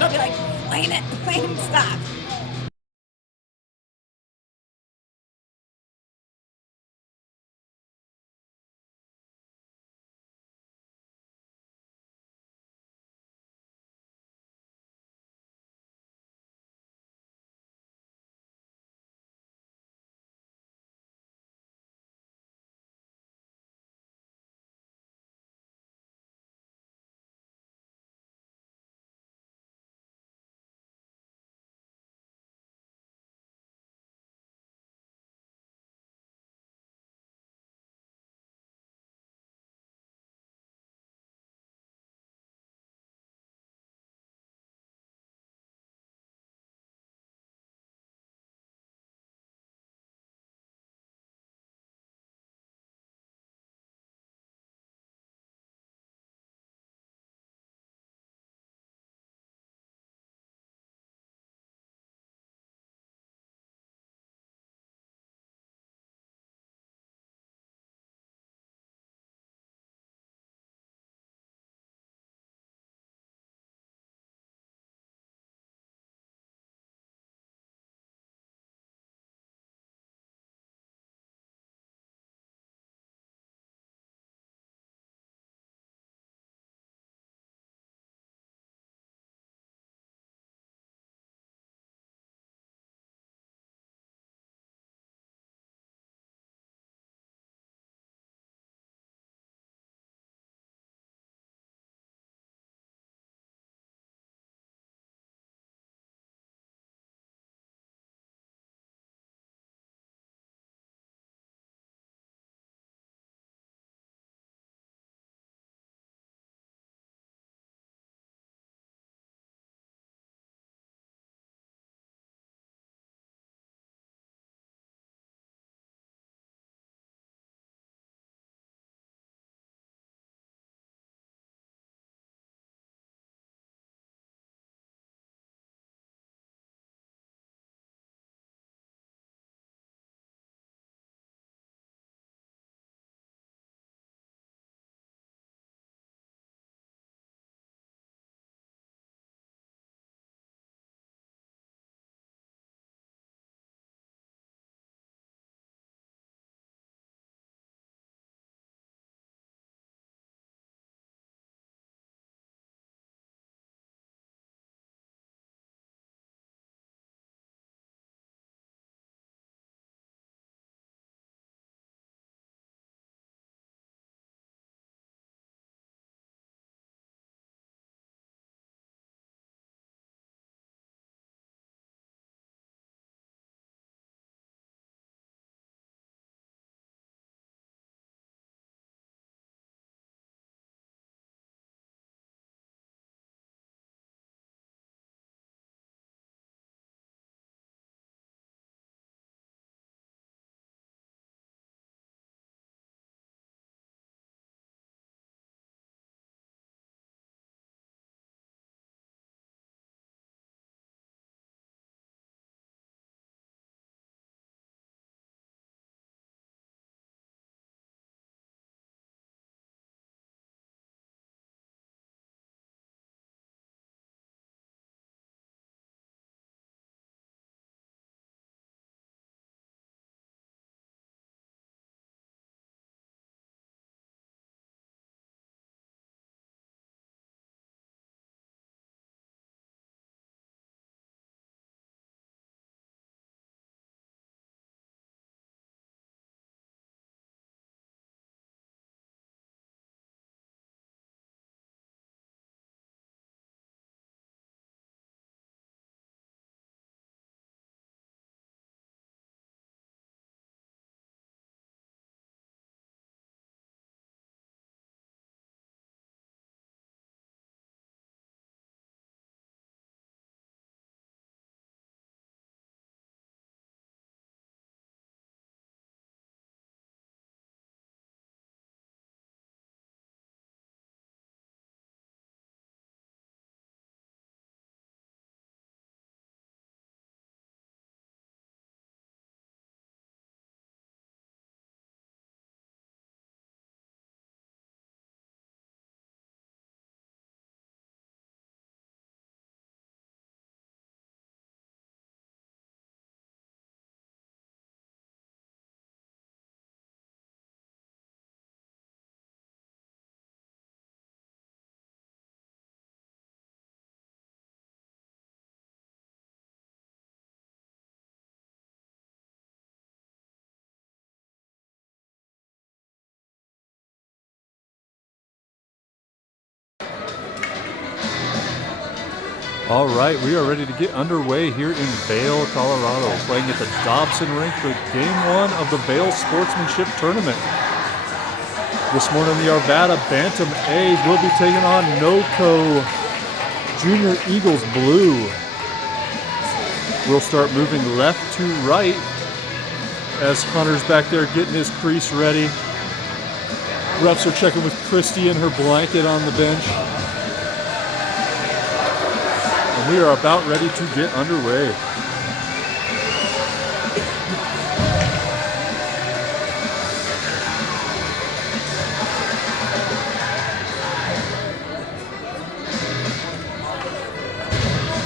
I'll be like, Wayne, Wayne, stop. All right, we are ready to get underway here in Vail, Colorado, playing at the Dobson Rink for Game 1 of the Vail Sportsmanship Tournament. This morning, the Arvada Bantam A's will be taking on NoCo Junior Eagles Blue. We'll start moving left to right as Hunter's back there getting his crease ready. Refs are checking with Christy and her blanket on the bench. We are about ready to get underway.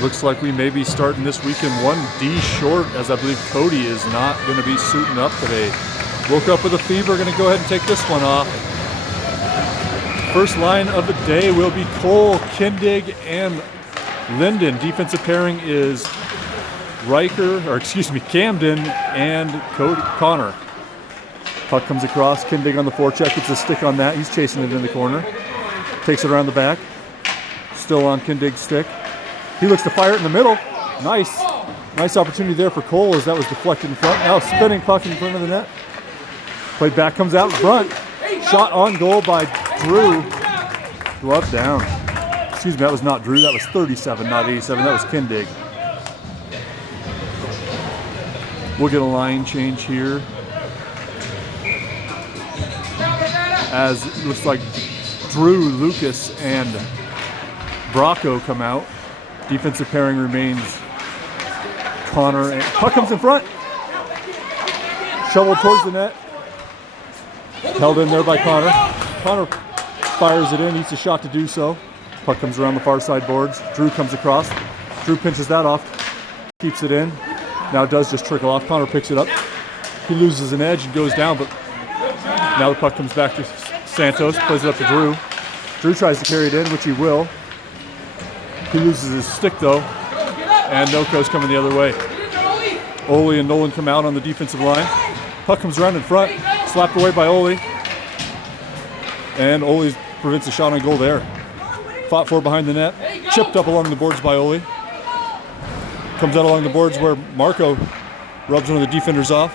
Looks like we may be starting this weekend 1D short, as I believe Cody is not going to be suiting up today. Woke up with a fever, going to go ahead and take this one off. First line of the day will be Cole, Kindig, and Linden. Defensive pairing is Camden and Connor. Puck comes across. Kindig on the forecheck. Gets a stick on that. He's chasing it in the corner. Takes it around the back. Still on Kindig's stick. He looks to fire it in the middle. Nice opportunity there for Cole as that was deflected in front. Now spinning puck in front of the net. Played back, comes out in front. Shot on goal by Drew. Glove down. Excuse me, that was not Drew. That was 37, not 87. That was Kindig. We'll get a line change here. As it looks like Drew, Lucas, and Bracco come out. Defensive pairing remains Connor. And puck comes in front. Shoveled towards the net. Held in there by Connor. Connor fires it in, needs a shot to do so. Puck comes around the far side boards. Drew comes across. Drew pinches that off. Keeps it in. Now it does just trickle off. Connor picks it up. He loses an edge and goes down, but now the puck comes back to Santos. Plays it up to Drew. Drew tries to carry it in, which he will. He loses his stick though. And NoCo's coming the other way. Ole and Nolan come out on the defensive line. Puck comes around in front. Slapped away by Ole. And Ole prevents a shot on goal there. Fought for behind the net. Chipped up along the boards by Ole. Comes out along the boards where Marco rubs one of the defenders off.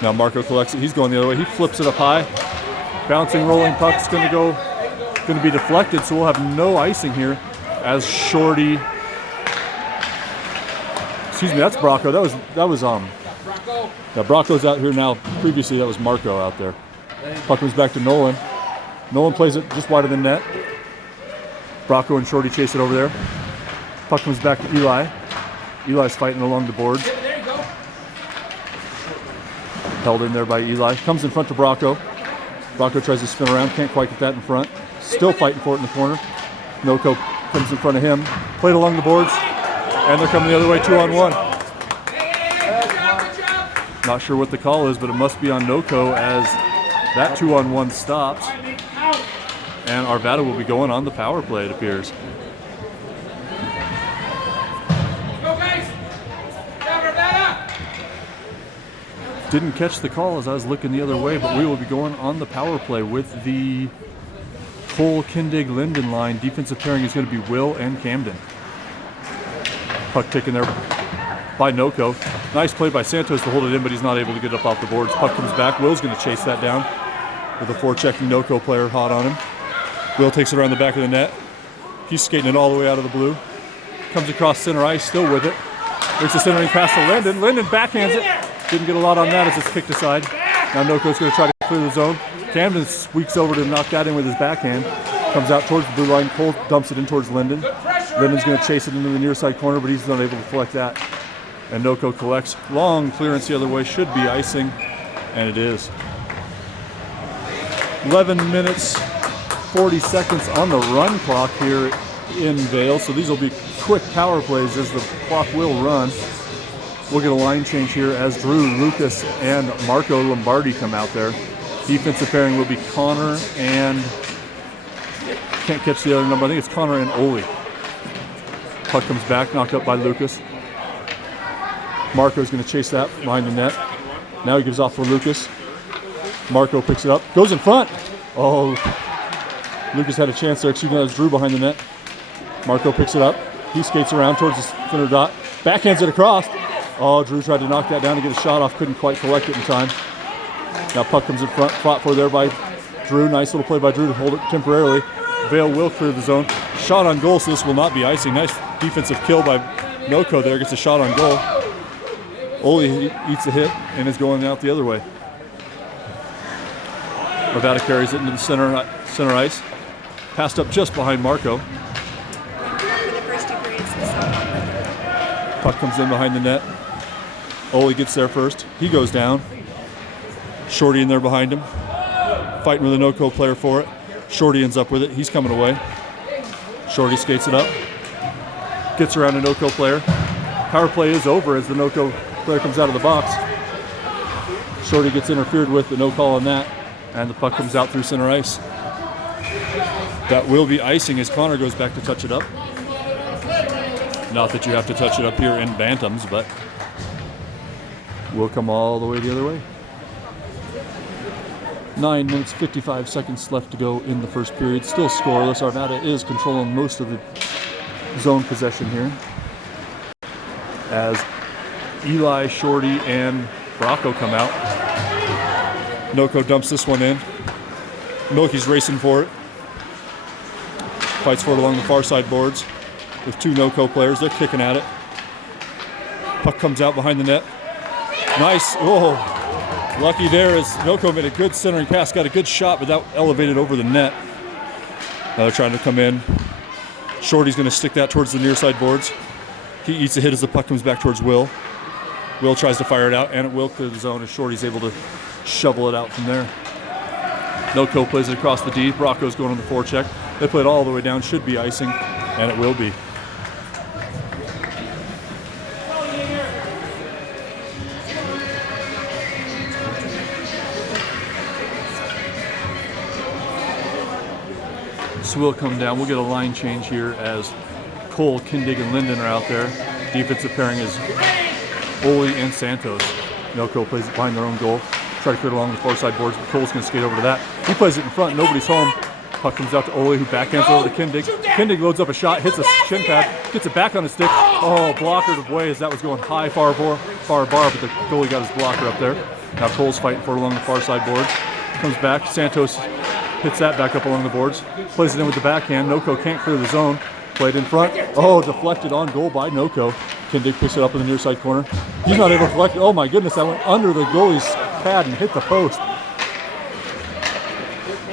Now Marco collects it. He's going the other way. He flips it up high. Bouncing, rolling puck's going to be deflected, so we'll have no icing here as Shorty. Excuse me, that's Bracco. Bracco's out here now. Previously, that was Marco out there. Puck comes back to Nolan. Nolan plays it just wide of the net. Bracco and Shorty chase it over there. Puck comes back to Eli. Eli's fighting along the boards. Held in there by Eli. Comes in front to Bracco. Bracco tries to spin around. Can't quite get that in front. Still fighting for it in the corner. NoCo comes in front of him. Played along the boards. And they're coming the other way, 2-on-1. Not sure what the call is, but it must be on NoCo as that 2-on-1 stops. And Arvada will be going on the power play, it appears. Didn't catch the call as I was looking the other way, but we will be going on the power play with the Cole, Kindig, Linden line. Defensive pairing is going to be Will and Camden. Puck taken there by NoCo. Nice play by Santos to hold it in, but he's not able to get up off the boards. Puck comes back. Will's going to chase that down with a forechecking NoCo player hot on him. Will takes it around the back of the net. He's skating it all the way out of the blue. Comes across center ice, still with it. Makes a centering pass to Linden. Linden backhands it. Didn't get a lot on that as it's kicked aside. Now NoCo's going to try to clear the zone. Camden squeaks over to knock that in with his backhand. Comes out towards the blue line. Cole dumps it in towards Linden. Linden's going to chase it into the near side corner, but he's not able to collect that. And NoCo collects. Long clearance the other way. Should be icing, and it is. 11 minutes, 40 seconds on the run clock here in Vail. So these will be quick power plays as the clock will run. We'll get a line change here as Drew, Lucas, and Marco Lombardi come out there. Defensive pairing will be Connor and, can't catch the other number, I think it's Connor and Ole. Puck comes back, knocked up by Lucas. Marco's going to chase that behind the net. Now he gives off for Lucas. Marco picks it up, goes in front. Oh, Lucas had a chance there. Excuse me, that was Drew behind the net. Marco picks it up. He skates around towards the center dot. Backhands it across. Oh, Drew tried to knock that down to get a shot off. Couldn't quite collect it in time. Now puck comes in front. Fought for there by Drew. Nice little play by Drew to hold it temporarily. Vail will clear the zone. Shot on goal, so this will not be icing. Nice defensive kill by NoCo there. Gets a shot on goal. Ole eats a hit and is going out the other way. Nevada carries it into the center ice. Passed up just behind Marco. For the first 2 periods, so Puck comes in behind the net. Ole gets there first. He goes down. Shorty in there behind him. Fighting with a NoCo player for it. Shorty ends up with it. He's coming away. Shorty skates it up. Gets around a NoCo player. Power play is over as the NoCo player comes out of the box. Shorty gets interfered with, but no call on that. And the puck comes out through center ice. That will be icing as Connor goes back to touch it up. Not that you have to touch it up here in Bantams, but we'll come all the way the other way. 9 minutes, 55 seconds left to go in the first period. Still scoreless. Arvada is controlling most of the zone possession here. As Eli, Shorty, and Bracco come out. NoCo dumps this one in. Milky's racing for it. Fights for it along the far side boards with 2 NoCo players. They're kicking at it. Puck comes out behind the net. Nice. Oh. Lucky there as NoCo made a good centering pass, got a good shot, but that elevated over the net. Now they're trying to come in. Shorty's going to stick that towards the near side boards. He eats a hit as the puck comes back towards Will. Will tries to fire it out, and it will clear the zone as Shorty's able to shovel it out from there. NoCo plays it across the D. Bracco's going on the forecheck. They play it all the way down, should be icing, and it will be. So we'll come down. We'll get a line change here as Cole, Kindig, and Linden are out there. Defensive pairing is Ole and Santos. NoCo plays it behind their own goal. Try to clear it along the far side boards, but Cole's going to skate over to that. He plays it in front. Nobody's home. Puck comes out to Ole, who backhands it over to Kindig. Kindig loads up a shot, hits a shin pad, gets it back on his stick. Oh, blockered away as that was going high, far bar, but the goalie got his blocker up there. Now Cole's fighting for it along the far side boards. Comes back. Santos hits that back up along the boards. Plays it in with the backhand. NoCo can't clear the zone. Played in front. Oh, deflected on goal by NoCo. Kindig picks it up in the near side corner. He's not able to collect it. Oh my goodness, that went under the goalie's pad and hit the post.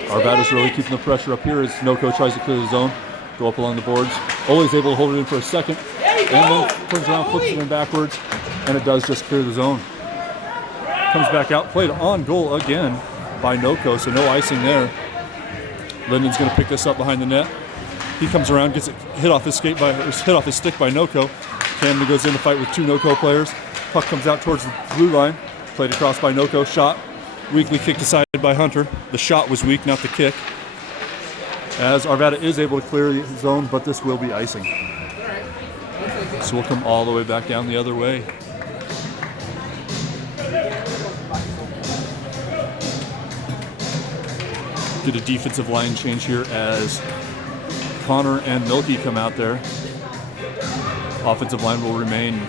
Arvada's really keeping the pressure up here as NoCo tries to clear the zone. Go up along the boards. Ole's able to hold it in for a second. And then turns around, flips it in backwards. And it does just clear the zone. Comes back out. Played on goal again by NoCo, so no icing there. Linden's going to pick this up behind the net. He comes around, gets it hit off his stick by NoCo. Camden goes in to fight with 2 NoCo players. Puck comes out towards the blue line. Played across by NoCo. Shot. Weakly kicked aside by Hunter. The shot was weak, not the kick. As Arvada is able to clear the zone, but this will be icing. So we'll come all the way back down the other way. Did a defensive line change here as Connor and Milky come out there. Offensive line will remain,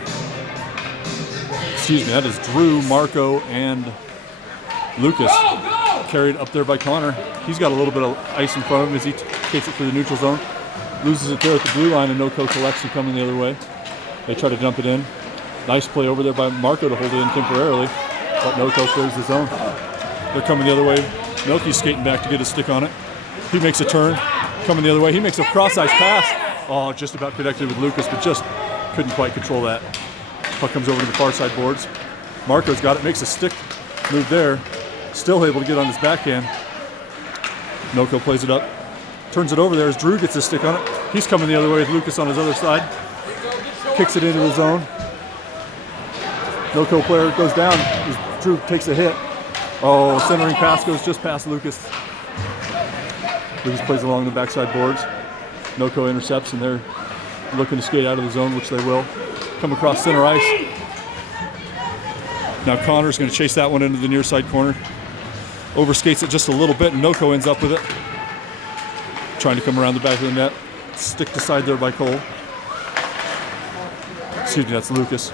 that is Drew, Marco, and Lucas. Carried up there by Connor. He's got a little bit of ice in front of him as he takes it through the neutral zone. Loses it there at the blue line, and NoCo collects and coming the other way. They try to dump it in. Nice play over there by Marco to hold it in temporarily, but NoCo clears the zone. They're coming the other way. Milky's skating back to get his stick on it. He makes a turn, coming the other way. He makes a cross-ice pass. Oh, just about connected with Lucas, but just couldn't quite control that. Puck comes over to the far side boards. Marco's got it, makes a stick move there. Still able to get on his backhand. NoCo plays it up. Turns it over there as Drew gets his stick on it. He's coming the other way with Lucas on his other side. Kicks it into the zone. NoCo player goes down as Drew takes a hit. Oh, centering pass goes just past Lucas. Lucas plays along the backside boards. NoCo intercepts, and they're looking to skate out of the zone, which they will. Come across center ice. Now Connor's going to chase that one into the near side corner. Overskates it just a little bit, and NoCo ends up with it. Trying to come around the back of the net. stick to side there by Cole. Excuse me, that's Lucas.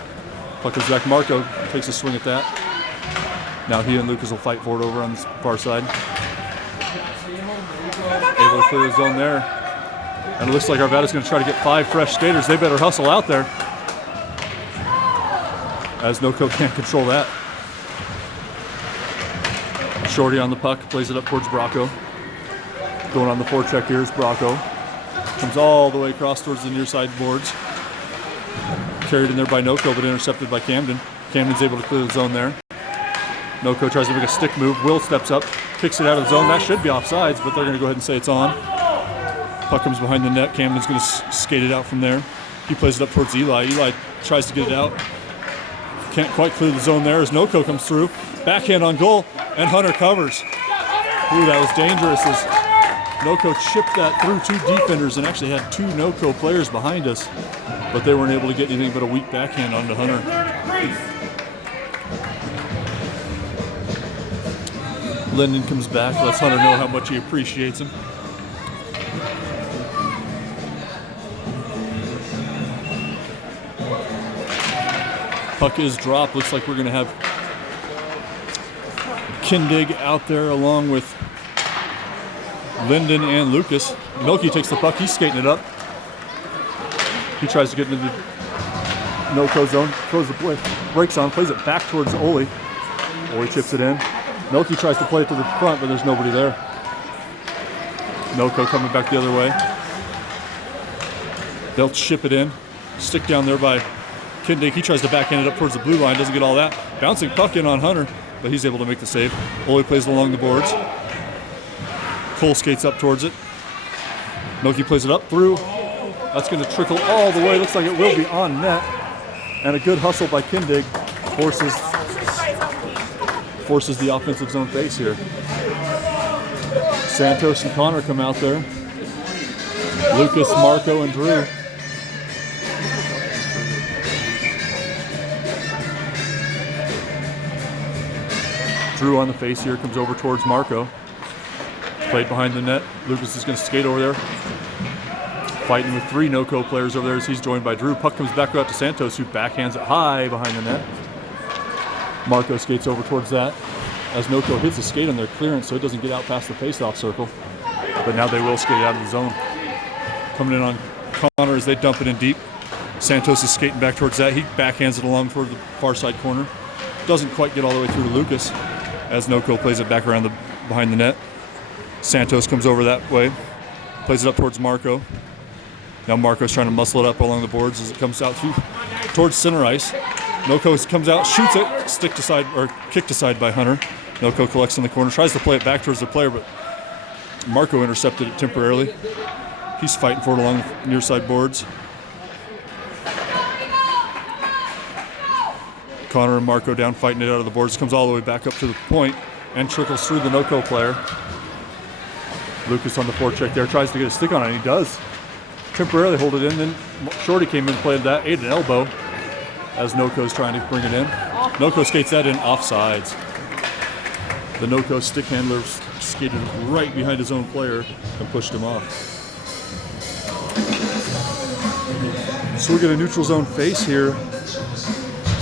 Puck goes back. Marco takes a swing at that. Now he and Lucas will fight for it over on the far side. Able to clear the zone there. And it looks like Arvada's going to try to get 5 fresh skaters. They better hustle out there, as NoCo can't control that. Shorty on the puck, plays it up towards Bracco. Going on the forecheck here is Bracco. Comes all the way across towards the near side boards. Carried in there by NoCo, but intercepted by Camden. Camden's able to clear the zone there. NoCo tries to make a stick move. Will steps up, kicks it out of the zone. That should be offsides, but they're going to go ahead and say it's on. Puck comes behind the net. Camden's going to skate it out from there. He plays it up towards Eli. Eli tries to get it out. Can't quite clear the zone there as NoCo comes through. Backhand on goal, and Hunter covers. Ooh, that was dangerous as NoCo chipped that through 2 defenders and actually had 2 NoCo players behind us, but they weren't able to get anything but a weak backhand onto Hunter. Linden comes back, lets Hunter know how much he appreciates him. Puck is dropped. Looks like we're going to have Kindig out there along with Linden and Lucas. Milky takes the puck. He's skating it up. He tries to get into the NoCo zone. Throws the brakes on. Plays it back towards Ole. Ole chips it in. Milky tries to play it to the front, but there's nobody there. NoCo coming back the other way. They'll chip it in. Stick down there by Kindig. He tries to backhand it up towards the blue line. Doesn't get all that. Bouncing puck in on Hunter, but he's able to make the save. Ole plays it along the boards. Cole skates up towards it. Milky plays it up through. That's going to trickle all the way. Looks like it will be on net. And a good hustle by Kindig forces the offensive zone face here. Santos and Connor come out there. Lucas, Marco, and Drew. Drew on the face here, comes over towards Marco. Played behind the net. Lucas is going to skate over there. Fighting with 3 NoCo players over there as he's joined by Drew. Puck comes back out to Santos, who backhands it high behind the net. Marco skates over towards that as NoCo hits a skate on their clearance so it doesn't get out past the face-off circle. But now they will skate out of the zone. Coming in on Connor as they dump it in deep. Santos is skating back towards that. He backhands it along toward the far side corner. Doesn't quite get all the way through to Lucas as NoCo plays it back around behind the net. Santos comes over that way. Plays it up towards Marco. Now Marco's trying to muscle it up along the boards as it comes out towards center ice. NoCo comes out, shoots it, stick to side or kick to side by Hunter. NoCo collects in the corner, tries to play it back towards the player, but Marco intercepted it temporarily. He's fighting for it along the near side boards. Connor and Marco down fighting it out of the boards. Comes all the way back up to the point and trickles through the NoCo player. Lucas on the forecheck there, tries to get a stick on it, and he does. Temporarily hold it in, then Shorty came in, played that, ate an elbow as NoCo's trying to bring it in. NoCo skates that in offsides. The NoCo stick handler skated right behind his own player and pushed him off. So we get a neutral zone face here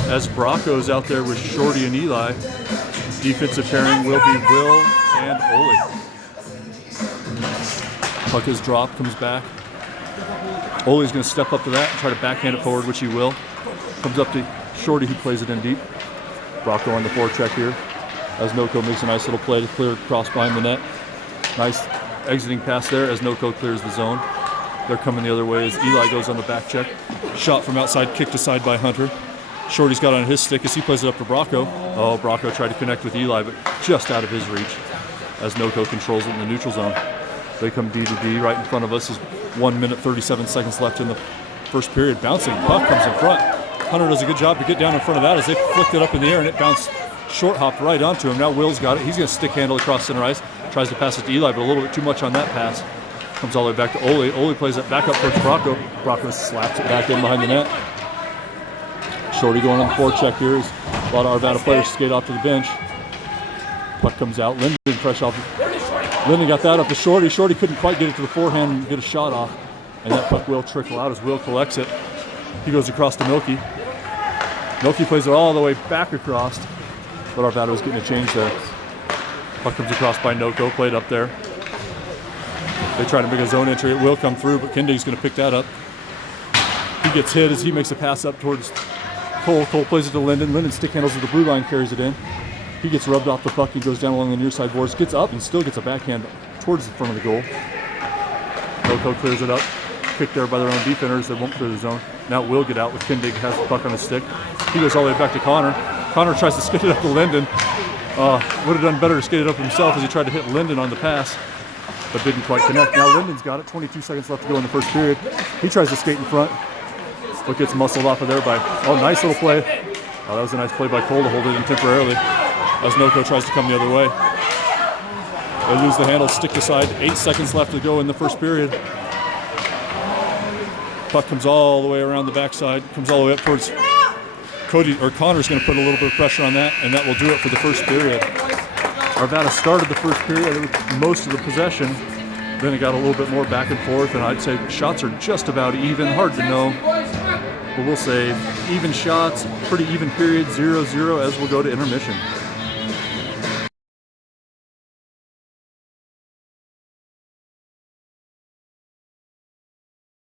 as Bracco's out there with Shorty and Eli. Defensive pairing will be Will and Ole. Puck is dropped, comes back. Ole's going to step up to that and try to backhand it forward, which he will. Comes up to Shorty, who plays it in deep. Bracco on the forecheck here as NoCo makes a nice little play to clear across behind the net. Nice exiting pass there as NoCo clears the zone. They're coming the other way as Eli goes on the back check. Shot from outside, kicked aside by Hunter. Shorty's got on his stick as he plays it up to Bracco. Oh, Bracco tried to connect with Eli, but just out of his reach as NoCo controls it in the neutral zone. They come D to D right in front of us. Is 1 minute 37 seconds left in the first period. Bouncing puck comes in front. Hunter does a good job to get down in front of that as they flicked it up in the air and it bounced short hopped right onto him. Now Will's got it. He's going to stick handle across center ice. Tries to pass it to Eli, but a little bit too much on that pass. Comes all the way back to Ole. Ole plays it back up towards Bracco. Bracco slaps it back in behind the net. Shorty going on the forecheck here. As a lot of Arvada players skate off to the bench. Puck comes out. Linden fresh off. Linden got that up to Shorty. Shorty couldn't quite get it to the forehand and get a shot off. And that puck will trickle out as Will collects it. He goes across to Milky. Milky plays it all the way back across, but Arvado's getting a change there. Puck comes across by NoCo, played up there. They try to make a zone entry. It will come through, but Kindig's going to pick that up. He gets hit as he makes a pass up towards Cole. Cole plays it to Linden. Linden stick handles with the blue line, carries it in. He gets rubbed off the puck and goes down along the near side boards. Gets up and still gets a backhand towards the front of the goal. NoCo clears it up. Kicked there by their own defenders that won't clear the zone. Now it will get out with Kindig has the puck on his stick. He goes all the way back to Connor. Connor tries to skate it up to Linden. Would have done better to skate it up himself as he tried to hit Linden on the pass, but didn't quite connect. Now Linden's got it. 22 seconds left to go in the first period. He tries to skate in front, but gets muscled off of there by, nice little play. That was a nice play by Cole to hold it in temporarily as NoCo tries to come the other way. They lose the handle, stick aside. 8 seconds left to go in the first period. Puck comes all the way around the backside, comes all the way up towards Connor's going to put a little bit of pressure on that, and that will do it for the first period. Arvada started the first period with most of the possession. Then it got a little bit more back and forth, and I'd say shots are just about even. Hard to know, but we'll say even shots, pretty even period, 0-0 as we'll go to intermission.